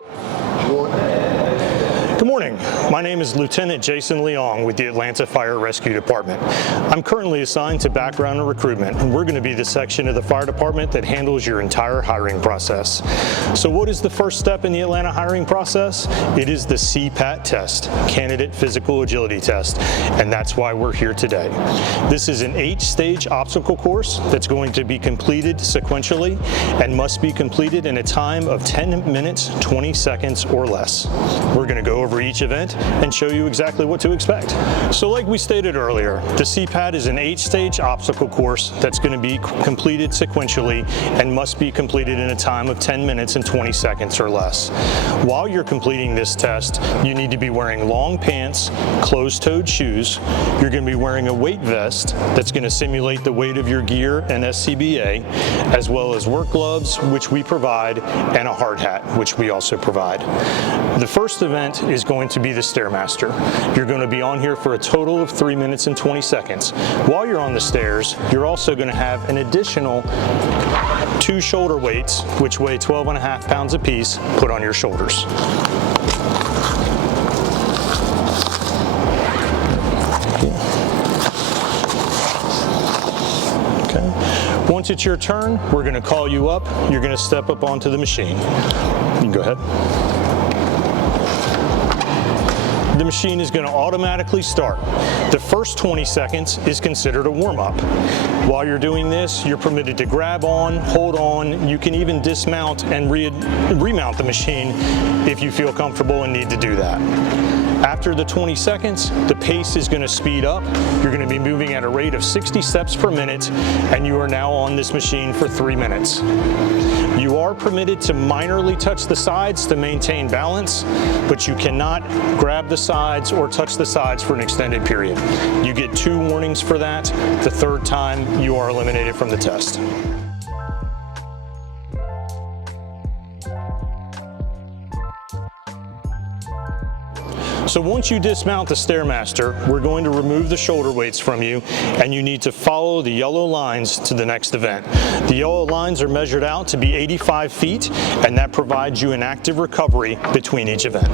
Good morning. My name is Lieutenant Jason Leong with the Atlanta Fire Rescue Department. I'm currently assigned to background and recruitment, and we're going to be the section of the fire department that handles your entire hiring process. So what is the first step in the Atlanta hiring process? It is the CPAT test, Candidate Physical Agility Test, and that's why we're here today. This is an 8-stage obstacle course that's going to be completed sequentially and must be completed in a time of 10 minutes, 20 seconds or less. We're going to go over each event and show you exactly what to expect. So like we stated earlier, the CPAT is an 8-stage obstacle course that's going to be completed sequentially and must be completed in a time of 10 minutes and 20 seconds or less. While you're completing this test, you need to be wearing long pants, closed-toed shoes. You're going to be wearing a weight vest that's going to simulate the weight of your gear and SCBA, as well as work gloves, which we provide, and a hard hat, which we also provide. The first event is going to be the Stairmaster. You're going to be on here for a total of 3 minutes and 20 seconds. While you're on the stairs, you're also going to have an additional 2 shoulder weights, which weigh 12.5 pounds apiece, put on your shoulders. Okay. Once it's your turn, we're going to call you up. You're going to step up onto the machine. You can go ahead. The machine is going to automatically start. The first 20 seconds is considered a warm-up. While you're doing this, you're permitted to grab on, hold on. You can even dismount and remount the machine if you feel comfortable and need to do that. After the 20 seconds, the pace is going to speed up. You're going to be moving at a rate of 60 steps per minute, and you are now on this machine for 3 minutes. You are permitted to minorly touch the sides to maintain balance, but you cannot grab the sides or touch the sides for an extended period. You get 2 warnings for that. The 3rd time, you are eliminated from the test. So once you dismount the Stairmaster, we're going to remove the shoulder weights from you, and you need to follow the yellow lines to the next event. The yellow lines are measured out to be 85 feet, and that provides you an active recovery between each event.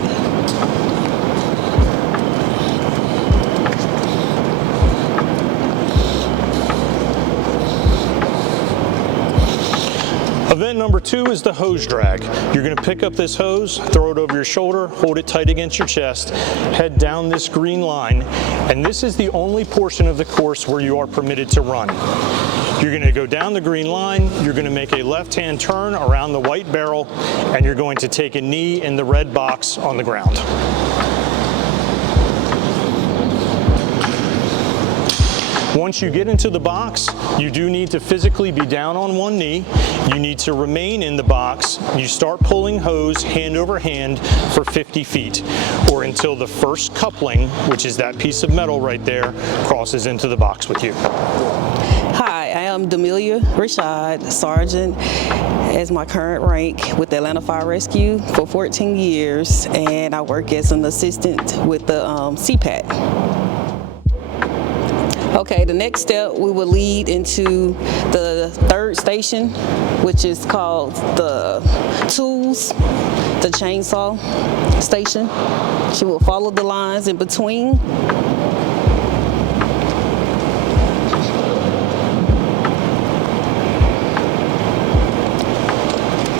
Event number 2 is the hose drag. You're going to pick up this hose, throw it over your shoulder, hold it tight against your chest, head down this green line, and this is the only portion of the course where you are permitted to run. You're going to go down the green line, you're going to make a left-hand turn around the white barrel, and you're going to take a knee in the red box on the ground. Once you get into the box, you do need to physically be down on one knee. You need to remain in the box. You start pulling hose hand over hand for 50 feet, or until the first coupling, which is that piece of metal right there, crosses into the box with you. Hi, I am Demelia Rashad, Sergeant, as my current rank with the Atlanta Fire Rescue for 14 years, and I work as an assistant with the CPAT. Okay, the next step, we will lead into the 3rd station, which is called the tools, the chainsaw station. She will follow the lines in between.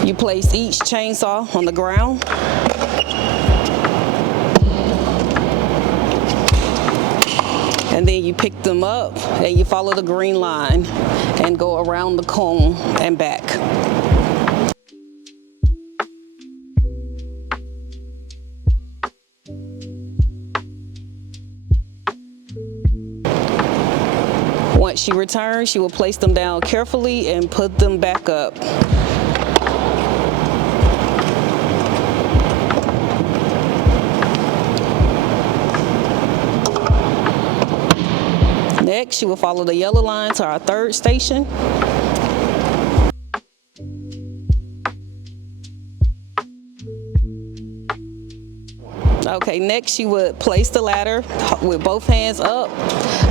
You place each chainsaw on the ground. And then you pick them up and you follow the green line and go around the cone and back. Once she returns, she will place them down carefully and put them back up. Next, she will follow the yellow line to our 3rd station. Okay, next you would place the ladder with both hands up,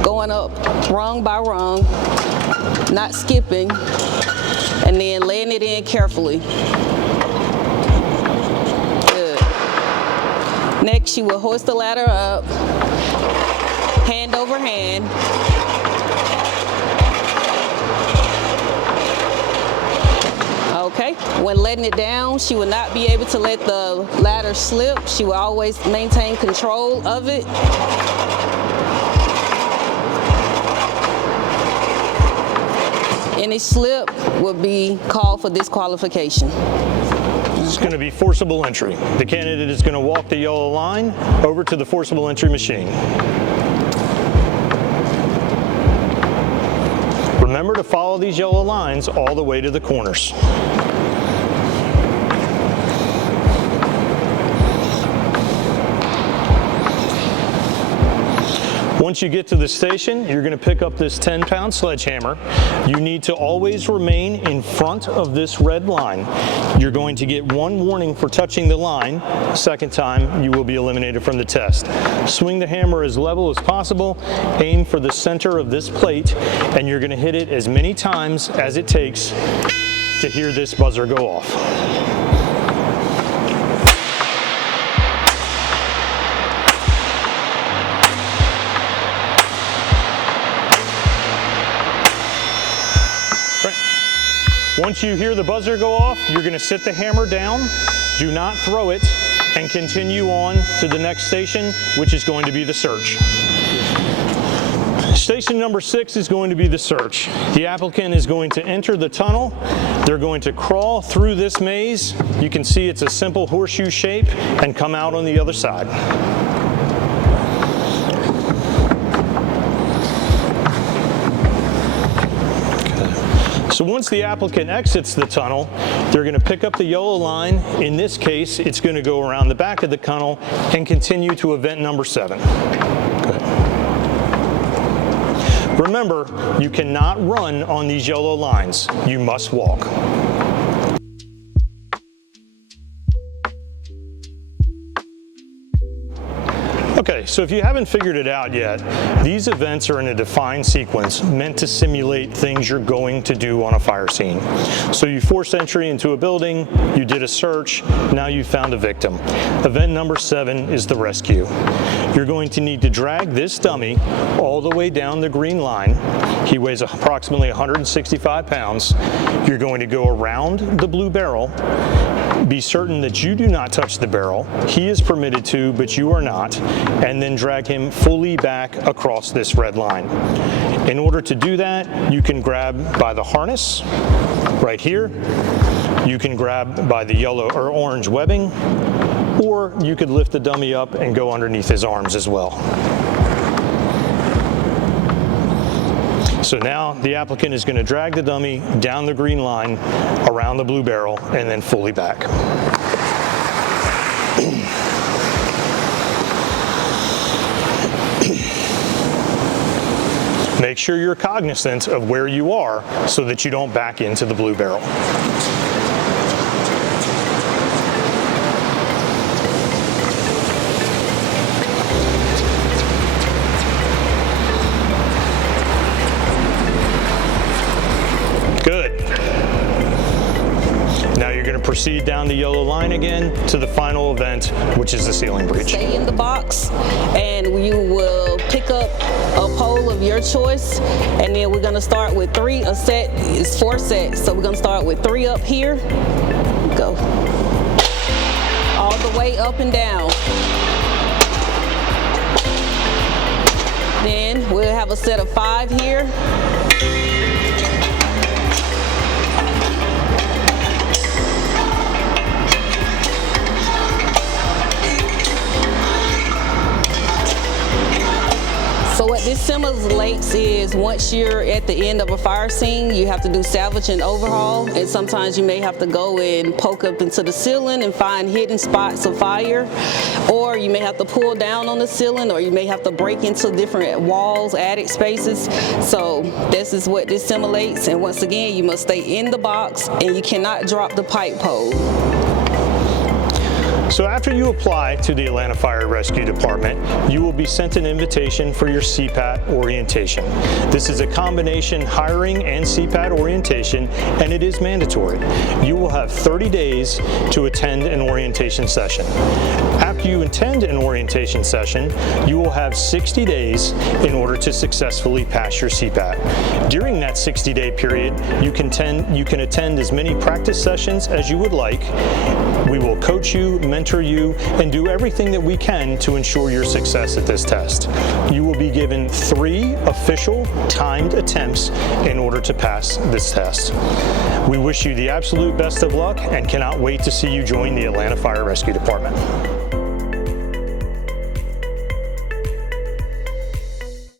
going up rung by rung, not skipping, and then laying it in carefully. Next, you will hoist the ladder up, hand over hand. Okay, when letting it down, she will not be able to let the ladder slip. She will always maintain control of it. Any slip will be called for disqualification. It's going to be forcible entry. The candidate is going to walk the yellow line over to the forcible entry machine. Remember to follow these yellow lines all the way to the corners. Once you get to the station, you're going to pick up this 10-pound sledgehammer. You need to always remain in front of this red line. You're going to get one warning for touching the line. Second time, you will be eliminated from the test. Swing the hammer as level as possible. Aim for the center of this plate, and you're going to hit it as many times as it takes to hear this buzzer go off. Once you hear the buzzer go off, you're going to sit the hammer down, do not throw it, and continue on to the next station, which is going to be the search. Station number 6 is going to be the search. The applicant is going to enter the tunnel. They're going to crawl through this maze. You can see it's a simple horseshoe shape and come out on the other side. So once the applicant exits the tunnel, they're going to pick up the yellow line. In this case, it's going to go around the back of the tunnel and continue to event number 7. Remember, you cannot run on these yellow lines. You must walk. Okay, so if you haven't figured it out yet, these events are in a defined sequence meant to simulate things you're going to do on a fire scene. So you forced entry into a building, you did a search, now you found a victim. Event number 7 is the rescue. You're going to need to drag this dummy all the way down the green line. He weighs approximately 165 pounds. You're going to go around the blue barrel. Be certain that you do not touch the barrel. He is permitted to, but you are not. And then drag him fully back across this red line. In order to do that, you can grab by the harness right here. You can grab by the yellow or orange webbing, or you could lift the dummy up and go underneath his arms as well. So now the applicant is going to drag the dummy down the green line, around the blue barrel, and then fully back. Make sure you're cognizant of where you are so that you don't back into the blue barrel. Good. Now you're going to proceed down the yellow line again to the final event, which is the ceiling breach. Stay in the box, and you will pick up a pole of your choice, and then we're going to start with 3. A set is 4 sets, so we're going to start with 3 up here. Go. All the way up and down. Then we'll have a set of 5 here. So what this simulates is once you're at the end of a fire scene, you have to do salvage and overhaul, and sometimes you may have to go and poke up into the ceiling and find hidden spots of fire, or you may have to pull down on the ceiling, or you may have to break into different walls, attic spaces. So this is what this simulates, and once again, you must stay in the box and you cannot drop the pipe pole. So after you apply to the Atlanta Fire Rescue Department, you will be sent an invitation for your CPAT orientation. This is a combination hiring and CPAT orientation, and it is mandatory. You will have 30 days to attend an orientation session. After you attend an orientation session, you will have 60 days in order to successfully pass your CPAT. During that 60-day period, you can attend as many practice sessions as you would like. We will coach you, mentor you, and do everything that we can to ensure your success at this test. You will be given 3 official timed attempts in order to pass this test. We wish you the absolute best of luck and cannot wait to see you join the Atlanta Fire Rescue Department.